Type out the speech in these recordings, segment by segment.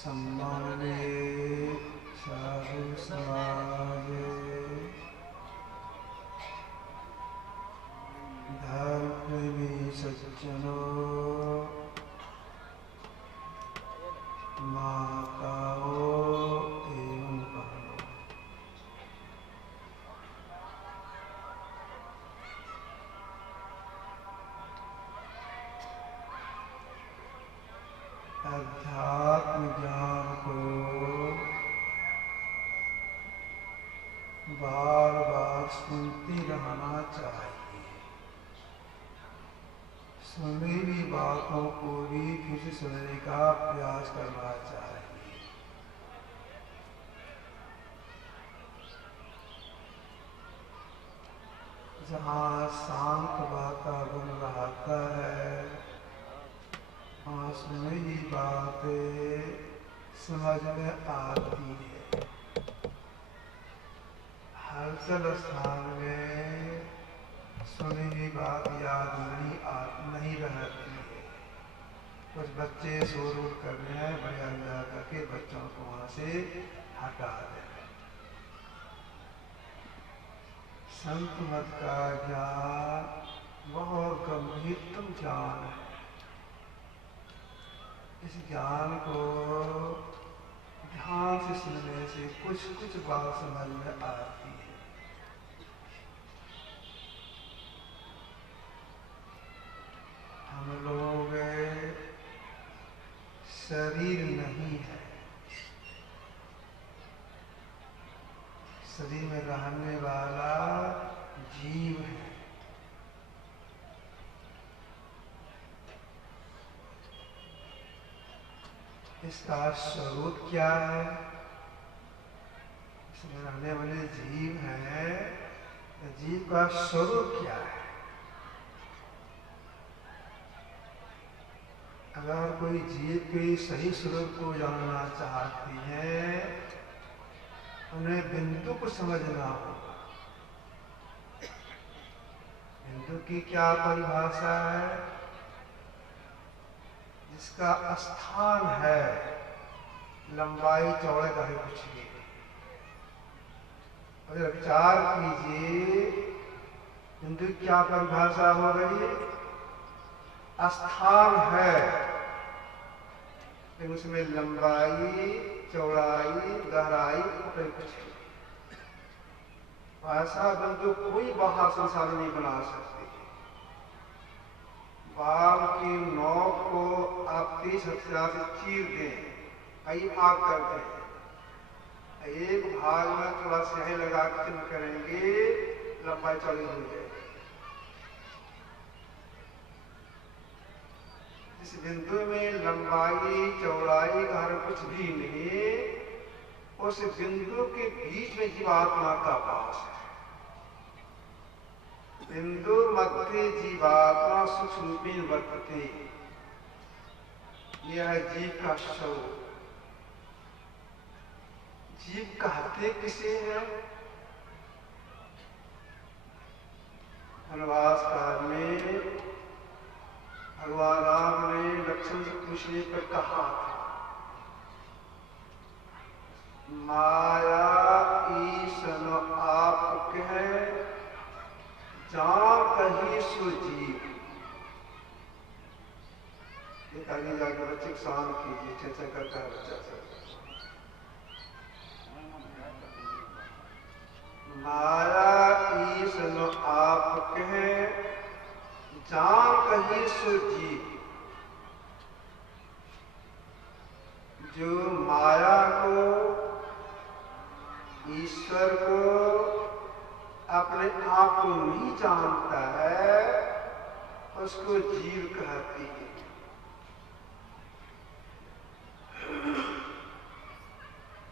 सम्माननीय साधु समाज, धर्मप्रेमी सज्जनों, माताओं एवं बहनों, अध्यात्म ज्ञान को बार बार सुनते रहना चाहिए। सुनी हुई बातों को भी फिर से सुनने का प्रयास करना चाहिए। जहाँ शांत वातावरण रहता है, वहाँ सुनी हुई बातें समझ में आती है। हलचल स्थान में सुनी हुई बात याद नहीं रहती है। कुछ बच्चे शोर कर रहे हैं, बड़े अंदाज करके बच्चों को वहाँ से हटा दें। संत मत का ज्ञान बहुत गंभीरतम ज्ञान है। इस ज्ञान को ध्यान से सुनने से कुछ कुछ बात समझ में आती है। हम लोग शरीर नहीं है, शरीर में रहने वाला जीव है। इसका स्वरूप क्या है? इसमें रहने वाले जीव है, जीव का स्वरूप क्या है? अगर कोई जीव के सही स्वरूप को जानना चाहती है, उन्हें बिंदु को समझना होगा। बिंदु की क्या परिभाषा है? जिसका स्थान है, लंबाई चौड़ाई का कुछ भी। अगर विचार कीजिए, बिंदु की क्या परिभाषा हो रही? स्थान है, लेकिन उसमें लंबाई चौड़ाई गहराई कोई कुछ नहीं। ऐसा बिंदु कोई बाहर संसार नहीं बना सकते। बाल की नोक को आप 30 हथियार से चीर दें, कई भाग कर दें, एक भाग में थोड़ा स्याही लगा के चिन्ह करेंगे, लंबाई चौड़ी हो जाएगी। इस बिंदु में लंबाई चौड़ाई गहराई कुछ भी नहीं, उस बिंदु के बीच में जीवात्मा का वास है। बिंदु मध्य जीवात्मा सूक्ष्म वर्तते, यह है जीव का स्वरूप। जीव कहते किसे हैं? वनवास काल में भगवान राम ने लक्ष्मण से पूछने पर कहा था, माया ईसन आप कहे जान कही सो जीव। एक आगे जाकर बच्चे शांत कीजिए, चर्चा करता है बच्चा सब। माया ईसन आप कहे जान कही सो जीव। जो माया को, ईश्वर को, अपने आप को नहीं जानता है, उसको जीव कहती है।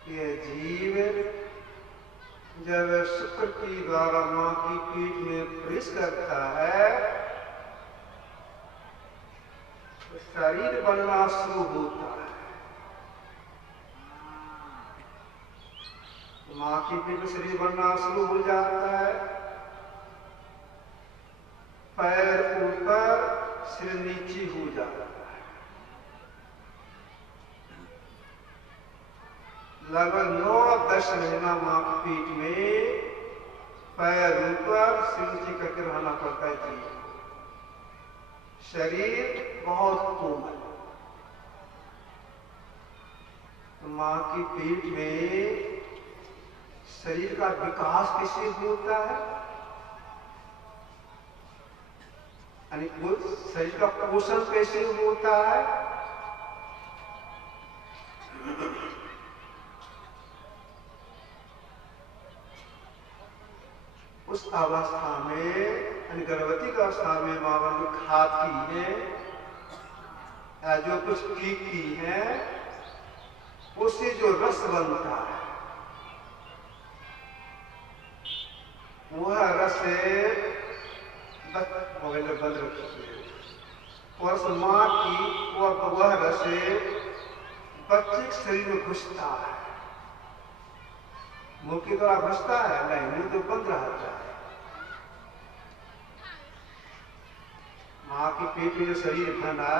यह जीव जब शुक्र की द्वारा मां की पीठ में प्रवेश करता है, तो शरीर बनना शुरू होता है। मां की पीठ में शरीर बनना शुरू हो जाता है, पैर ऊपर सिर नीचे हो जाता है। लगभग 9-10 महीना मां की पीठ में पैर ऊपर सिर नीचे करके रहना पड़ता है जी। शरीर बहुत कोमल। तो मां की पीठ में शरीर का विकास कैसे होता है, यानी शरीर का पोषण कैसे होता है। उस अवस्था में, यानी गर्भवती की अवस्था में मां जो खाती है या जो कुछ पीती है, उससे जो रस बनता है वह रस मोबाइल बंद रखिए। और मां की वह रस बच्चे के शरीर में घुसता है। मुंह की तरह घुसता है नहीं, मुंह तो बंद रहता है। मां की पेट में जो शरीर बना,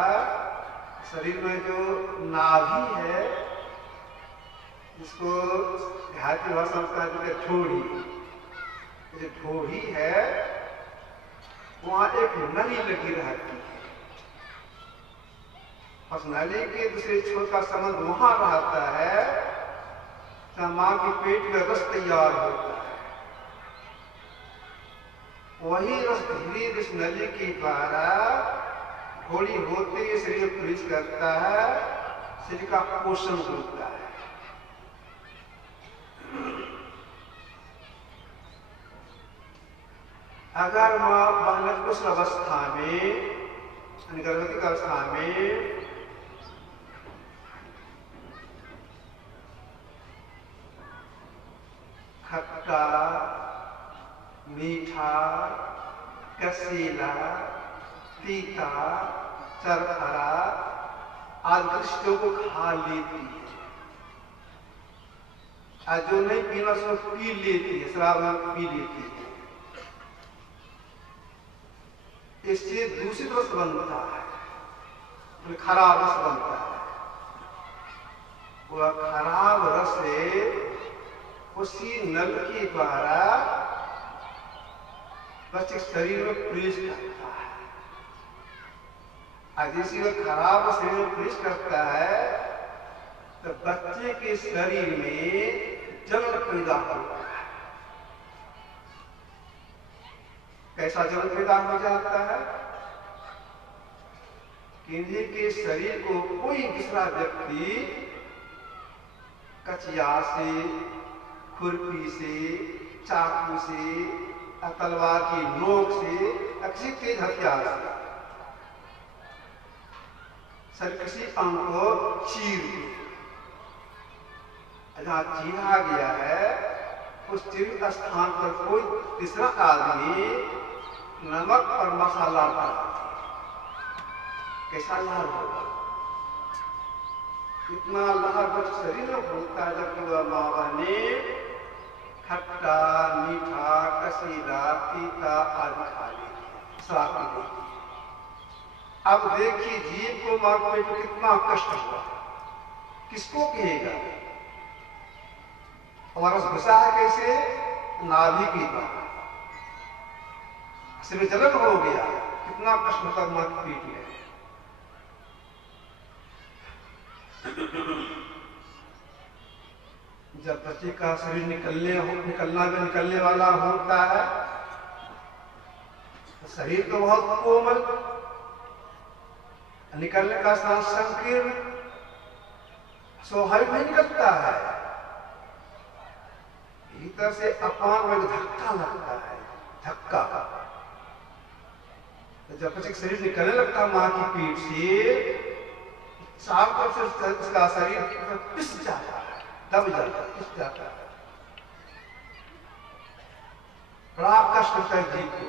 शरीर में जो नाभि है, जिसको देहाती भाषा में कहते हैं ठोड़ी, जो ठोड़ी है वहां एक नली लगी रहती है। उस नली के दूसरे छोर का संबंध वहां रहता है तो मां के पेट में रस तैयार होता है। वही रस धीरे इस नली के द्वारा घोड़ी होते हुए शरीर में प्रवेश करता है, शरीर का पोषण होता है। अगर मां बालक उस अवस्था में, गर्भवती अवस्था में खट्टा, मीठा, कसीला, तीता, चरखरा आदि चीजों को खा लेती है, और जो नहीं पीना उसको पी लेती है, शराब पी लेती है। इससे दूषित रस बनता है, खराब रस बनता है। वह खराब रस से उसी नल के द्वारा बच्चे शरीर में प्रवेश करता है। जैसे वह खराब शरीर में प्रवेश करता है तो बच्चे के शरीर में जलन पैदा होता है। कैसा जलन पैदा हो जाता है? किन्हीं के शरीर को कोई दूसरा व्यक्ति कचिया से, खुरपी से, चाकू से, तलवार की नोक से, किसी तेज हथियार से सर किसी अंग को चीर जहां चीरा गया है उस चीरित स्थान पर कोई तीसरा आदमी नमक और मसाला डालता है, कैसा लाल होगा? इतना लाल शरीर में होता है जब माँ ने खट्टा, मीठा, कसीला, तीता आदि खा ली, शराब पी ली। अब देखिए जीव को मां पेट में कितना कष्ट हुआ, किसको कहेगा? और रस घुसा है कैसे? नाभि की द्वारा सिर में जलन हो गया, कितना कष्ट होता मां की पेट में। जब बच्चे का शरीर निकलने वाला होता है तो शरीर तो बहुत कोमल, निकलने का साथ संकीर्ण स्वाभाविक नहीं निकलता है, भीतर से अपान में धक्का लगता है, धक्का। तो जब बच्चे का शरीर निकलने लगता है मां की पीठ से, चारों तरफ से उसका शरीर पिस जाता है, दब जाता है, पिस जाता है। बड़ा कष्ट होता है जीव को।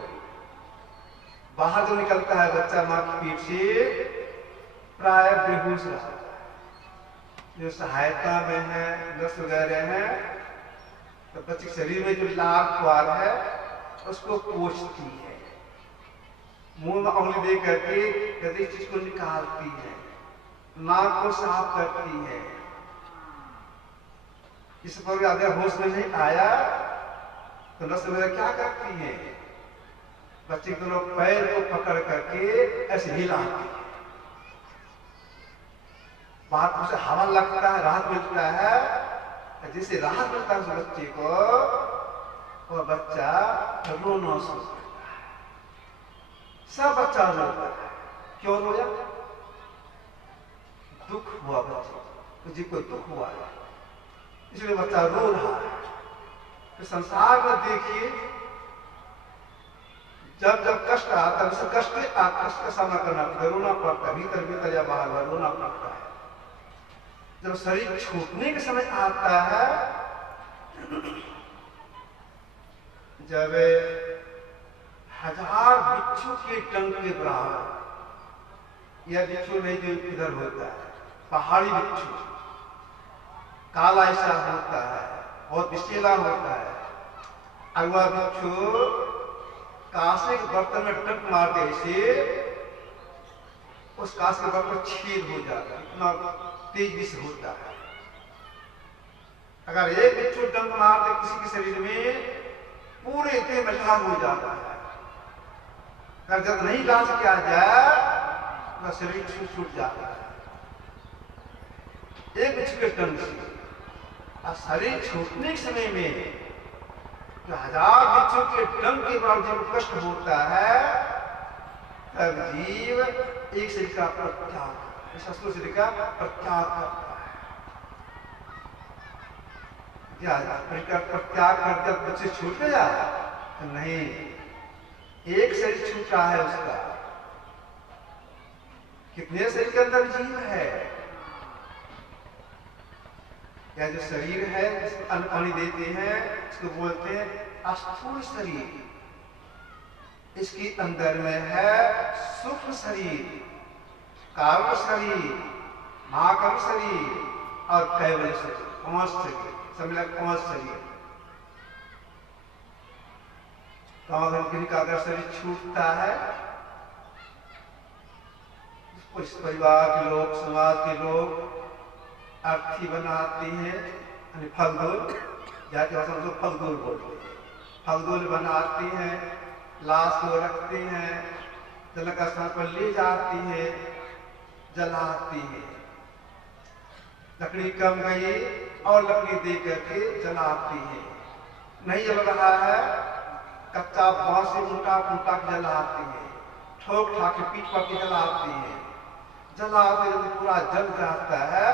बाहर जो निकलता है बच्चा मां की पीठ से, प्राय बेहोश रहता है। जो सहायता में है, नस वगैरह है, तो बच्चे के शरीर में जो लार द्वार है उसको पोंछती है, मुंह में उंगली दे करके यदि चीज को निकालती है, नाक को साफ करती है। इस पर अगर होश में नहीं आया तो नस वगैरह क्या करती है, बच्चे के दोनों पैर को पकड़ करके ऐसे हिलाती है, बात उसे हवा लगता है, राहत मिलता है। जिससे राहत मिलता है उस बच्चे को, वह बच्चा रोना शुरू करता है। सब बच्चा रोता है। क्यों रोया? दुख हुआ बच्चे को, जिसको दुख हुआ है इसलिए बच्चा रो रहा है। तो संसार में देखिए जब जब कष्ट आता है, कष्ट का सामना करना पड़ता है, रोना पड़ता है, भीतर भीतर या बाहर बाहर रोना पड़ता है। जब शरीर छूटने के समय आता है, जब 1000 बिच्छू के डंक के बराबर, यह बिच्छू नहीं जो इधर होता है, पहाड़ी बिच्छू काला ऐसा होता है, बहुत विषैला होता है। अगवा बिच्छू कांसे के बर्तन में टक मारते ऐसे उस कांसे के बर्तन छेद हो जाता है, इतना तेजी से होता है। अगर एक बिच्छू डंक मार दे किसी के शरीर में, पूरे देह में लाल हो जाता है। अगर जब नहीं इलाज किया जाए तो शरीर छूट जाता है एक बिच्छू के डंक से। और शरीर छूटने के समय में जो 1000 बिच्छू के डंक के बाद जब कष्ट होता है, तब जीव एक शरीर का प्रत्याग, शस्त्रों से का प्रत्याग करता है। प्रत्याग कर जब बच्चे छूट गया तो नहीं, एक शरीर छूटा है उसका। कितने शरीर के अंदर जीव है? या जो शरीर है जिसको अन्न पानी देते हैं इसको बोलते हैं स्थूल शरीर। इसके अंदर में है सूक्ष्म शरीर, कारण शरीर, महाकर्म शरीर और कैवल्य शरीर, 5 शरीर, समझ 5 शरीर। कामधन का अगर शरीर छूटता है, कुछ परिवार के लोग, समाज के लोग अर्थी बनाते हैं, फलगुल, जाति भाषा में फलगुल बोलते हैं, फलगुल बनाते हैं, लाश को रखते हैं, जनक स्थान पर ले जाती है, जलाती है। लकड़ी कम गई और लकड़ी दे करके जलाती है। नहीं जल रहा है, कच्चा बांस से उल्टा फूटा जलाती है, ठोक ठाक के पीठ पर जलाती है। जलाते जब पूरा जल जाता है,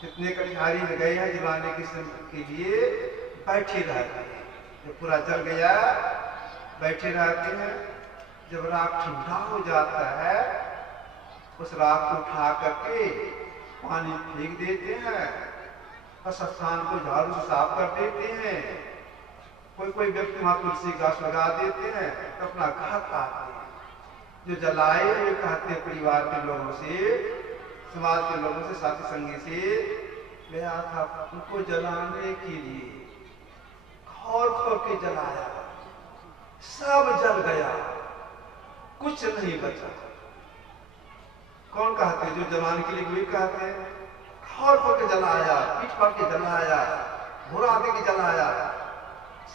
कितने कठिनाई में गए हैं जलाने के लिए, बैठे रहते हैं। जब पूरा जल गया बैठे रहते हैं। जब राख ठंडा हो जाता है, उस राख को उठा करके पानी फेंक देते हैं और स्थान को झाड़ू से साफ कर देते हैं। कोई व्यक्ति वहां तुलसी घास लगा देते हैं तो अपना घर आते हैं। जो जलाए हुए कहते हैं परिवार के लोगों से, समाज के लोगों से, साथी संगी से गया था उनको जलाने के लिए, खौर खौर के जलाया, सब जल गया, कुछ नहीं बचा। कौन कहते हैं? जो जलाने के लिए वही कहते हैं। खौर खौर के जलाया, पीठ पर के जलाया, घोड़ा दे के जलाया,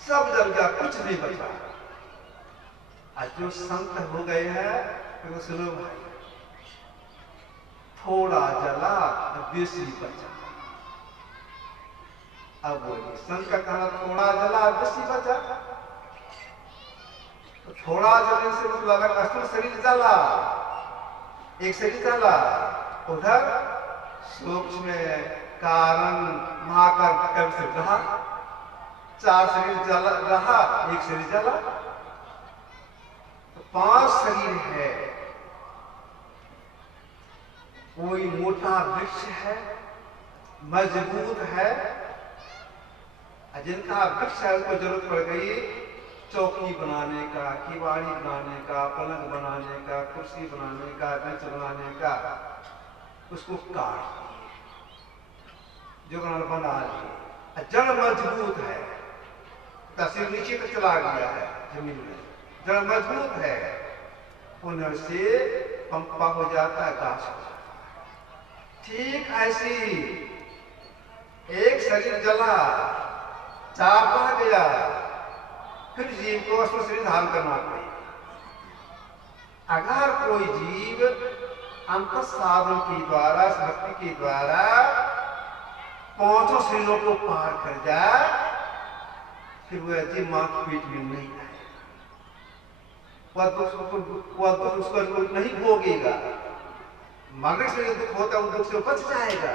सब जल गया, कुछ नहीं बचा। आज जो संत हो गए हैं तो सुनो भाई, थोड़ा जला बेसी बचा। अब बोलिए, संत का कहना थोड़ा जला बेसी बचा। तो थोड़ा जलने से मतलब असल शरीर जला, एक शरीर जला, उधर सूक्ष्म कारण महाकार से रहा, 4 शरीर जला रहा, एक शरीर जला, तो 5 शरीर है। कोई मोटा वृक्ष है, मजबूत है, जिनका वृक्ष है उसको जरूरत पड़ गई चौकी बनाने का, किवाड़ी बनाने का, पलंग बनाने का, कुर्सी बनाने का, बेंच बनाने का, उसको काट जो बना लिया। जड़ मजबूत है, तहसील नीचे तक चला गया है जमीन में, जड़ मजबूत है, उन्हें से पंपा हो जाता है, घास हो जाता है। ठीक ऐसी एक शरीर जला, चापा गया, फिर जीव को असुर शरीर धारण करना पड़ेगा। अगर कोई जीव अंत साधन के द्वारा, भक्ति के द्वारा पांचों शरीरों को पार कर जाए, फिर वह जीव मां की पेट में नहीं आए, वह दुख उसको नहीं भोगेगा। मरने से जो दुख होता है उस दुख से बच जाएगा।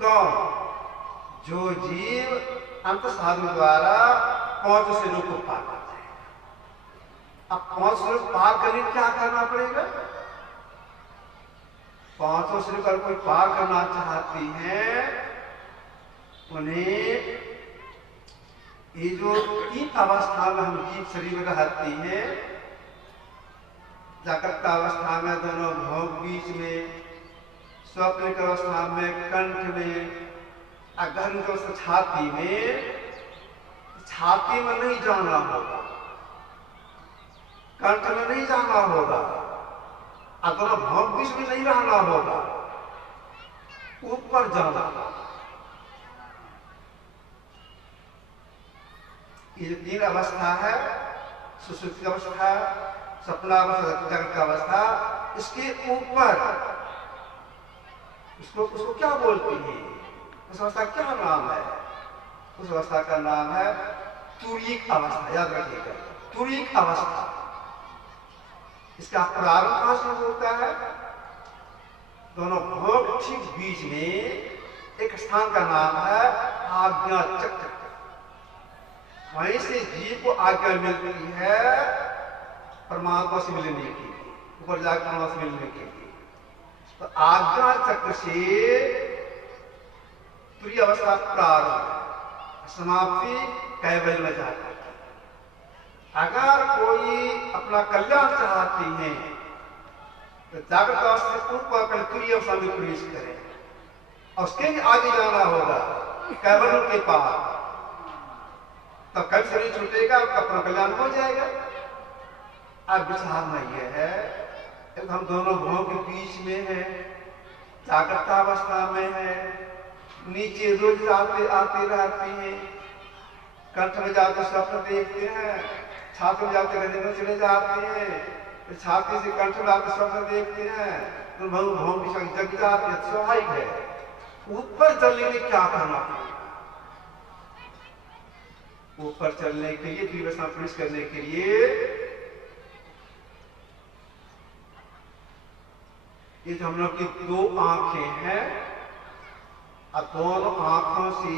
कौन? जो जीव अंत साधन द्वारा पांचों शरीरों को पार कर जाएगा। अब पांच शरीर पार करने क्या करना पड़ेगा? पांचों शरीर पर कोई पार करना चाहती है, उन्हें ये जो तीन अवस्था में हम जीव शरीर में रहती है, जागृत अवस्था में दोनों भोग बीच में, स्वप्न की अवस्था में कंठ में, अगहन की छाती में, छाती में नहीं जाना होगा, कंठ में नहीं जाना होगा, और दोनों भोग बीच में नहीं रहना होगा, ऊपर जाना होगा। ये जो तीन अवस्था है, सुषुप्ति अवस्था, सपनावस्था, जागृत अवस्था, इसके ऊपर उसको क्या बोलती है? उस अवस्था क्या नाम है? उस अवस्था का नाम है तुरीक अवस्था। याद रखिएगा, तुरीक अवस्था। इसका प्रारंभ कहां से होता है? दोनों भोग ठीक बीच में एक स्थान का नाम है आज्ञा चक्र। वहीं से जीव को आज्ञा मिलती है परमात्मा से मिलने की, ऊपर जाकर परमात्मा से मिलने के लिए। तो आज्ञा चक्र से तुरीय अवस्था प्रारंभ, समाप्ति कैवल्य में जाकर। अगर कोई अपना कल्याण चाहती है तो जागृत अवस्था से ऊपर कर तुरीय अवस्था में प्रवेश करें, और उसके भी आगे जाना होगा कैवल्य के पास। तब कभी शरीर छूटेगा, अपना कल्याण हो जाएगा। अब विचारना यह है, हम दोनों भोग के बीच में है, जागृत अवस्था में है, नीचे रोज आते आते रहते हैं, कंठ में जाते स्वप्न देखते हैं, छाती में जाते हृदय में चले जाते हैं, छाती से कंठ में आते स्वप्न देखते हैं, तो भोग की शक्ति जग जाती है, स्वाभाविक है। ऊपर चलने में क्या करना है? ऊपर चलने के लिए, दिव्यवस्था प्रवेश करने के लिए, ये जो हम लोग की दो आंखें हैं, और दोनों आंखों से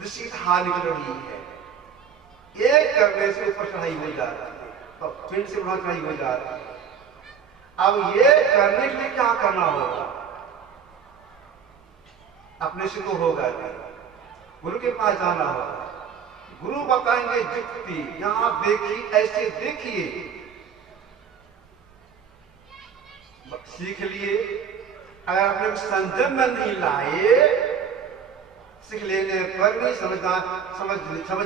दृष्टि धार निकल रही है। एक करने से ऊपर चढ़ाई हो जाती है, तो पिंड से वहां चढ़ाई हो जाती है। अब ये करने के लिए क्या करना होगा? अपने से तो होगा नहीं, गुरु के पास जाना होगा। गुरु बताएंगे युक्ति, यहां देखिए, ऐसे देखिए, सीख लिए। अगर अपने संयम में नहीं लाए, सीख लेने पर भी, समझ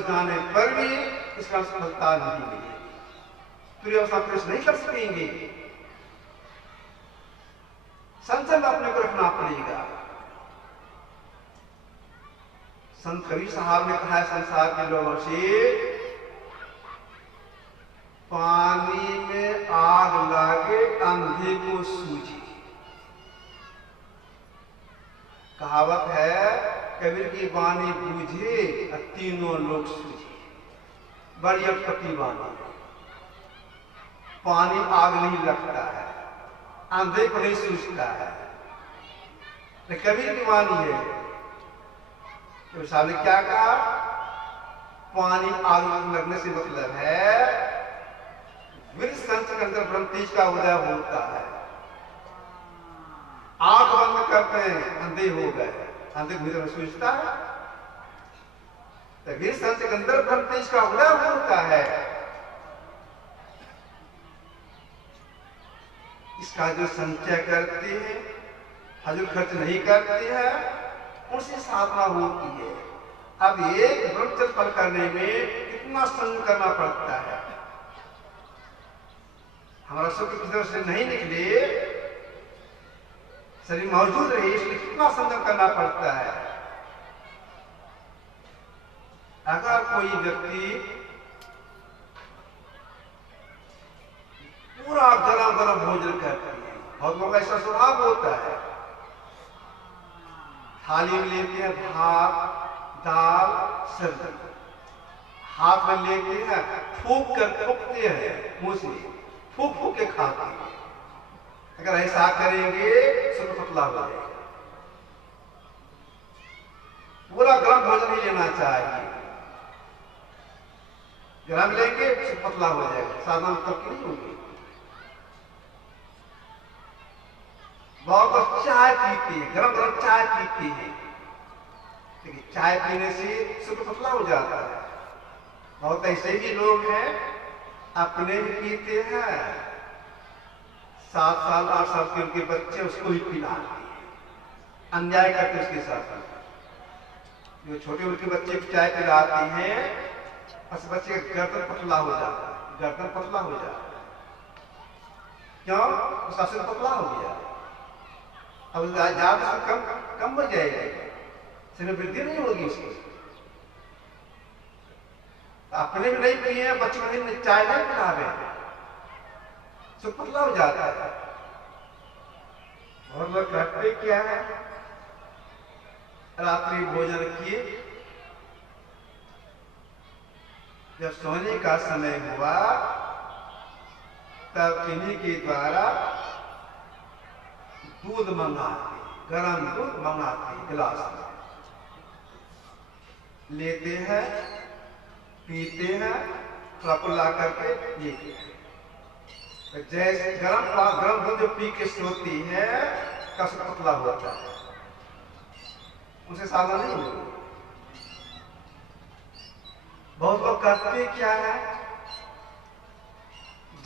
जाने पर भी इसका सफलता नहीं मिलेगी। तुरीय अवस्था प्रवेश नहीं कर सकेंगे। संयम अपने को रखना पड़ेगा। संत कबीर साहब ने कहा है संसार के लोगों से, पानी में आग लागे अंधे को सूझे। कहावत है, कबीर की वाणी बूझे और तीनों लोग सूझे। बड़ी अटपटी वाणी। पानी आग नहीं लगता है, अंधे को नहीं सूझता है, कबीर की वाणी है। तो साहब ने क्या कहा? पानी आग लगने से मतलब है वीर संत के अंदर ब्रह्म तेज का उदय होता है। आंख बंद करते हैं, अंधे हो गए, अंधे भीतर में सूझता है। तो वीर संत के अंदर ब्रह्म तेज का उदय होता है। इसका जो संचय करते हैं, हजूर खर्च नहीं करते हैं, उनसे साधना होती है। अब एक ब्रह्मचर्य फल करने में कितना संग करना पड़ता है। हमारा सुख की तरफ से नहीं निकले, शरीर मौजूद रहे, इसलिए कितना संयम करना पड़ता है। अगर कोई व्यक्ति पूरा गरम गरम भोजन करते हैं, बहुत लोगों का ऐसा स्वभाव होता है, थाली में लेते हैं भात दाल सब्जी, हाथ में लेते हैं, फूंक कर फूंकते हैं, मुंह से फूंक फूंक के खाते हैं। अगर ऐसा करेंगे तो पतला हो जाएगा। पूरा गरम भोजन ही लेना चाहिए, गरम लेंगे तो पतला हो जाएगा, साधारण तरक्की नहीं होगी। बहुत लोग चाय पीते हैं, गरम गरम चाय पीते हैं, लेकिन चाय पीने से सुबह पतला हो जाता है। बहुत ऐसे भी लोग हैं अपने भी पीते हैं, 7 साल 8 साल के उनके बच्चे उसको ही पिलाते हैं, अन्याय करते उसके साथ। जो छोटे उनके बच्चे को चाय पिलाते हैं, उस बच्चे का गर्दन पतला हो जाता है, गर्दन पतला हो जाता है। क्यों? उसका सिर पतला हो गया, अब ज्यादा से कम हो जाएगी, सिर में वृद्धि नहीं होगी उसकी। अपने भी नहीं पिए, बच्चों को नहीं चाय नहीं पिला रहे, सब पतला हो जाता है। और लोग करते क्या है, रात्रि भोजन किए, जब सोने का समय हुआ तब किन्हीं के द्वारा दूध मंगाते, गरम दूध मंगाते, गिलास में लेते हैं, पीते हैं, थोड़ा कुल्ला करके लेते हैं। तो जैसे गरम दूध जो पी के सोती है कसम पतला होता है, उसे साधा नहीं होती। बहुत लोग करते क्या है,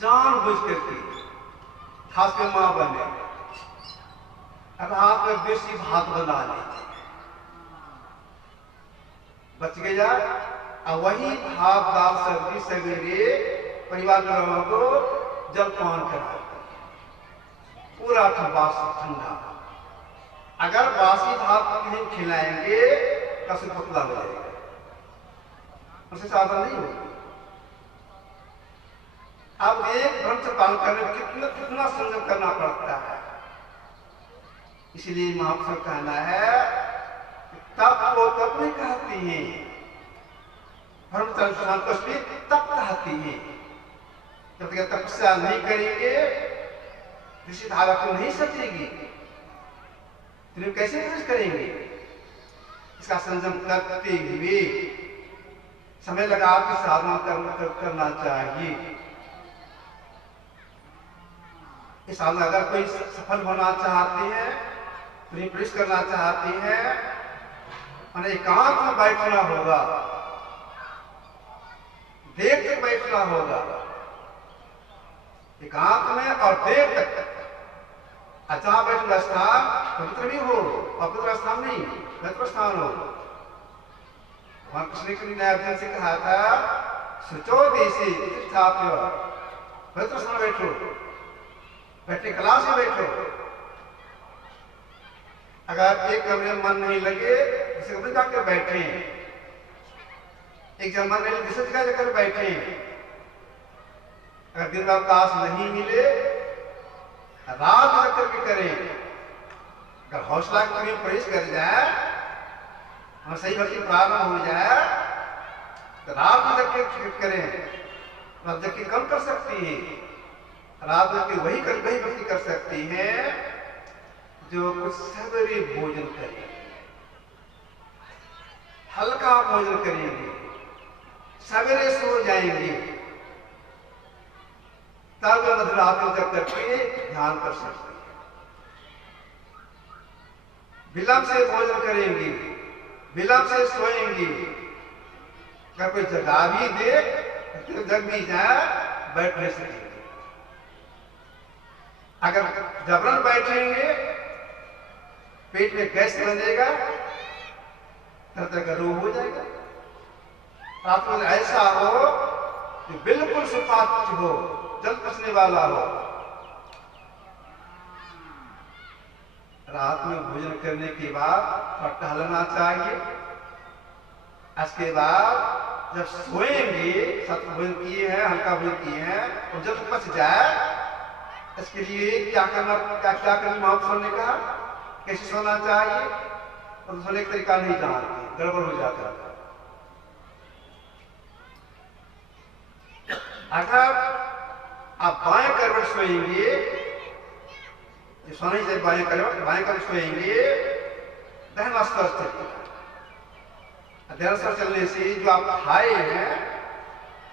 जानबूझ करके, खास कर मां बने, रात में बेसी भात बना लेते, बच गया, और वही भात दाल सब्जी सवेरे परिवार के लोगों को जलपान करा, पूरा बासी ठंडा। अगर बासी भात नहीं खिलाएंगे कसम पतला हो जाएगा, उसे साधन नहीं होगा। अब एक भ्रम पालन करने में कितना संयम करना पड़ता है। इसलिए महापुरुष का कहना है तप को तप नहीं कहती है, ब्रह्मचर्य तप कहती है। जब तक तपस्या नहीं करेंगे ऋषि धारा को नहीं सचेगी, तो कैसे प्रवेश करेंगे। इसका संयम करते हुए समय लगा के साधना करना चाहिए। इस साधना अगर कोई सफल होना चाहते हैं, प्रवेश करना चाहते हैं, उन्हें एकांत में बैठना होगा, देर तक बैठना होगा, एकांत में और देर तक। अच्छा बैठना स्थान पवित्र भी हो, अपवित्र स्थान नहीं, पवित्र स्थान हो। भगवान कृष्ण ने अर्जुन से कहा था सुचो देशी पवित्र स्थान बैठो, बैठने क्लास में बैठो। अगर एक कमरे में मन नहीं लगे दूसरे कमरे जाकर बैठे, एक जगह मन नहीं लगे दूसरी जगह जाकर बैठे। अगर दिन में अवकाश नहीं मिले रात में करके करें। अगर हौसला के प्रवेश कर जाए और सही भक्ति प्रारंभ हो जाए तो रात में जाकर करें। अब जबकि कम कर सकती है, रात में वही भक्ति कर सकती है जो कुछ सवेरे भोजन करेंगे, हल्का भोजन करेंगे, सवेरे सो जाएंगे, तब मध्यरात में जब करके ध्यान कर सकते हैं। विलंब से भोजन करेंगे, विलंब से सोएंगे। अगर कोई जगा भी दे तो जग भी जाए बैठ नहीं सकेंगे। अगर जबरन बैठेंगे पेट में गैस बनेगा, तरह का रोग हो जाएगा। रात में ऐसा हो कि बिल्कुल सुपाच्य हो, जल पचने वाला हो। रात में भोजन करने के बाद टहलना चाहिए। इसके बाद जब सोएंगे, सत्व भोजन किए हैं, हल्का भोजन किए हैं, और जब पच जाए, इसके लिए क्या करना, क्या करना महापुरुषों ने कहा, कैसे सोना चाहिए, और सोने का तरीका नहीं जानते, गड़बड़ हो जाता है। अगर आप बाएं करवट सोएंगे, सोने से बाएं करवट सोएंगे, दहना स्तर चलेगा। दहना स्तर चलने से जो आप खाए हैं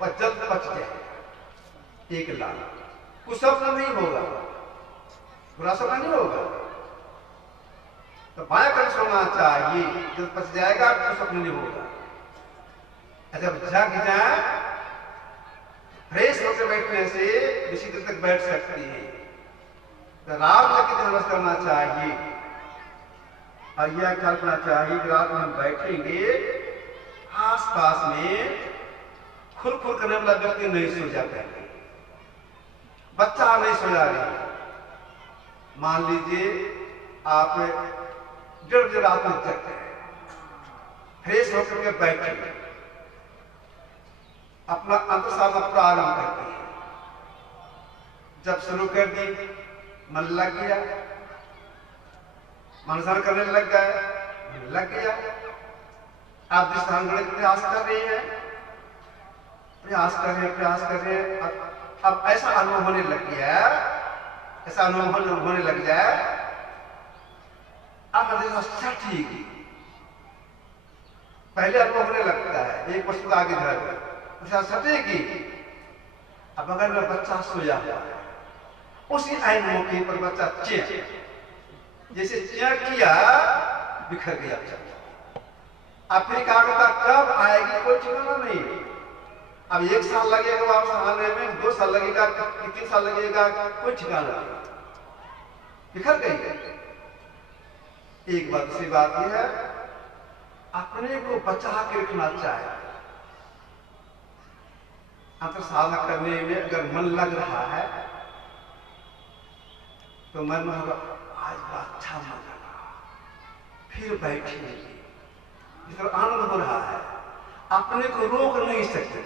वह जल्द पच जाएगा। एक लाभ कुछ सपना नहीं होगा, बुरा सपना नहीं होगा। तो बाएं करवट सोना चाहिए, जल्द पच जाएगा, कुछ सपना नहीं होगा। जब जग जाए, फ्रेश होकर बैठने से बेसी देर तक बैठ सकती है। तो रात में ध्यान करना चाहिए, और यह ख्याल करना चाहिए कि रात में हम बैठेंगे, आस पास में खुर करने वाला व्यक्ति नहीं सो जाता है, बच्चा नहीं सो जाएगा। मान लीजिए आप 1:30 बजे रात में जगते हैं, फ्रेश होकर के बैठे, अपना अंतसाधना प्रारंभ करते हैं। जब शुरू कर दी, मन लग गया, मनसान करने लग गए, लग गया। आप जिस तरह प्रयास कर रहे हैं, प्रयास कर रहे हैं, अब ऐसा अनुभव होने लग गया, ऐसा अनुभव होने लग जाए, अब ठीक, पहले अनुभव होने लगता है, एक वस्तु आगे धर सटेगी। अब अगर मेरा बच्चा सोया हुआ है, उसी आइन मौके पर बच्चा जैसे चेयर किया, बिखर गया। अब फिर एकाग्रता कब आएगी कोई ठिकाना नहीं। अब 1 साल लगेगा वापस आने में, 2 साल लगेगा, 3 साल लगेगा, कोई ठिकाना नहीं, बिखर गई। एक बात, दूसरी बात यह है, अपने को बचा के रखना चाहिए। अंतर साधना करने में अगर मन लग रहा है तो मन में होगा आज बड़ा अच्छा मन लगा, फिर बैठेंगे, इस तरह आनंद हो रहा है, अपने को रोक नहीं सकते।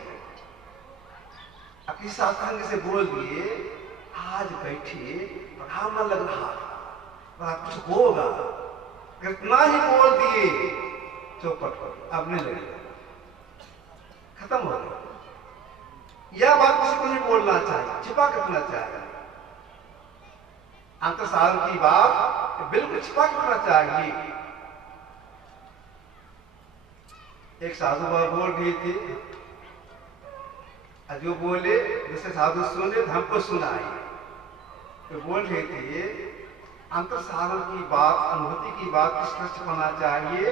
अपनी साधना से बोल दिए आज बैठिए, बड़ा मन लग रहा, बड़ा कुछ होगा, इतना ही बोल दिए चौपट अब नहीं लगेगा, खत्म हो गया। यह बात किसी को नहीं बोलना चाहिए, छिपा कर रखना चाहिए। अंतर साधन की बात बिल्कुल छिपा कर रखना चाहिए। एक साधु बाबा बोल रही थी, जो बोले दूसरे साधु सुने, हमको सुनाए। तो बोल रहे थे अंतर साधन की बात, अनुभूति की बात स्पष्ट होना चाहिए।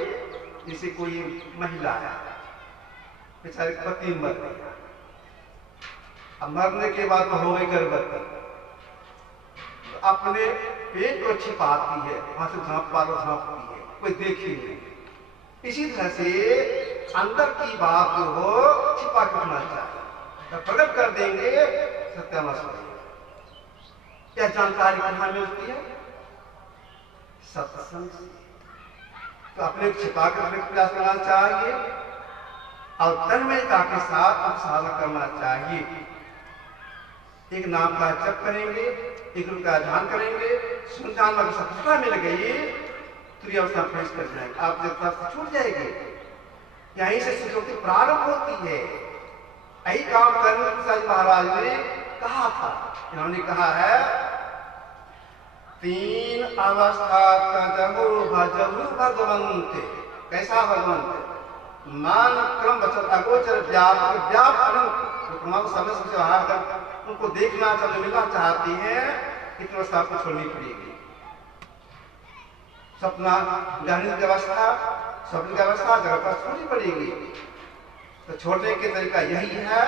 जैसे कोई महिला है, बेचारे पति मर गया, अब मरने के बाद हो गई गर्भवती, तो अपने पेट को छिपाती है, वहां से झांपती है, कोई देखे नहीं। इसी तरह से अंदर की बात जो हो छिपा के रखना चाहिए, जब प्रकट कर देंगे सत्यानाश हो जाएगा। क्या जानकारी कहाँ मिलती है? सत्संग से। तो अपने छिपा कर रखने का प्रयास करना चाहिए और तन्मयता के साथ साधना करना चाहिए। एक नाम का जप करेंगे, एक रूप का ध्यान करेंगे, सुनसान में सफलता मिल गई, तुरी अवस्था प्रवेश कर जाएंगे, आप जब छूट जाएगी। यहीं से सुखी प्रारंभ होती है। यही काम करने प्रसाद महाराज ने कहा था। इन्होंने कहा है 3 अवस्था तजहु भजहु भगवंत। कैसा भगवंत? मान क्रम वचन अगोचर व्याप समय से बाहर उनको देखना चाहते, मिलना चाहती हैं, इतनी अवस्था को छोड़नी पड़ेगी। सपना जागृत की अवस्था, स्वप्न की अवस्था जगत पर छोड़नी पड़ेगी। तो छोड़ने के तरीका यही है,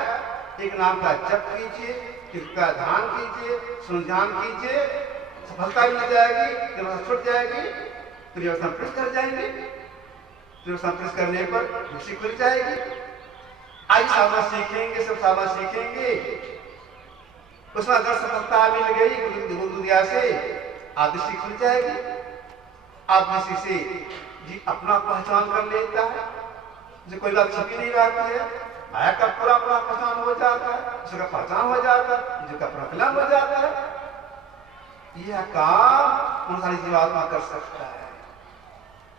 एक नाम का जप कीजिए, एक का ध्यान कीजिए, सुनध्यान कीजिए, सफलता मिल जाएगी, जब छूट जाएगी तो व्यवस्था प्रेस कर जाएंगे, व्यवस्था प्रेस करने पर खुशी खुल जाएगी। आज साधना सीखेंगे, सब साधना सीखेंगे, उसमें अगर सफलता मिल गई दुनिया से, आदृष्टि खुल जाएगी। आदृष्टि से जी अपना पहचान कर लेता है, जो कोई बात छिपी नहीं रहती है, आया का पूरा पूरा पहचान हो जाता है, उसका पहचान हो जाता है, जो का प्रकलन हो जाता है। यह काम उन सारी जीवात्मा कर सकता है।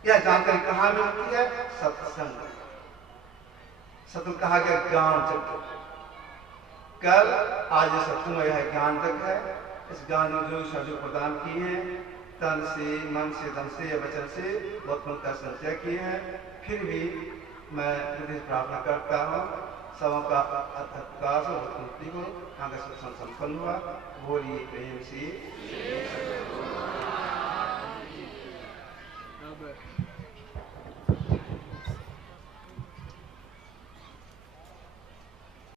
यह जानकारी कहाँ मिलती है? सत्संग। सत्संग कहा गया ज्ञान चक्र। कल आज सत्संग में यह ज्ञान तक है। इस ज्ञान में जो शब्द प्रदान किए हैं, तन से, मन से, धन से, वचन से बहुत का संचय किए हैं। फिर भी मैं प्रार्थना करता हूँ सबों का विकास और मुक्ति हो। यहाँ का सत्संग संपन्न हुआ। बोलिए प्रेम से।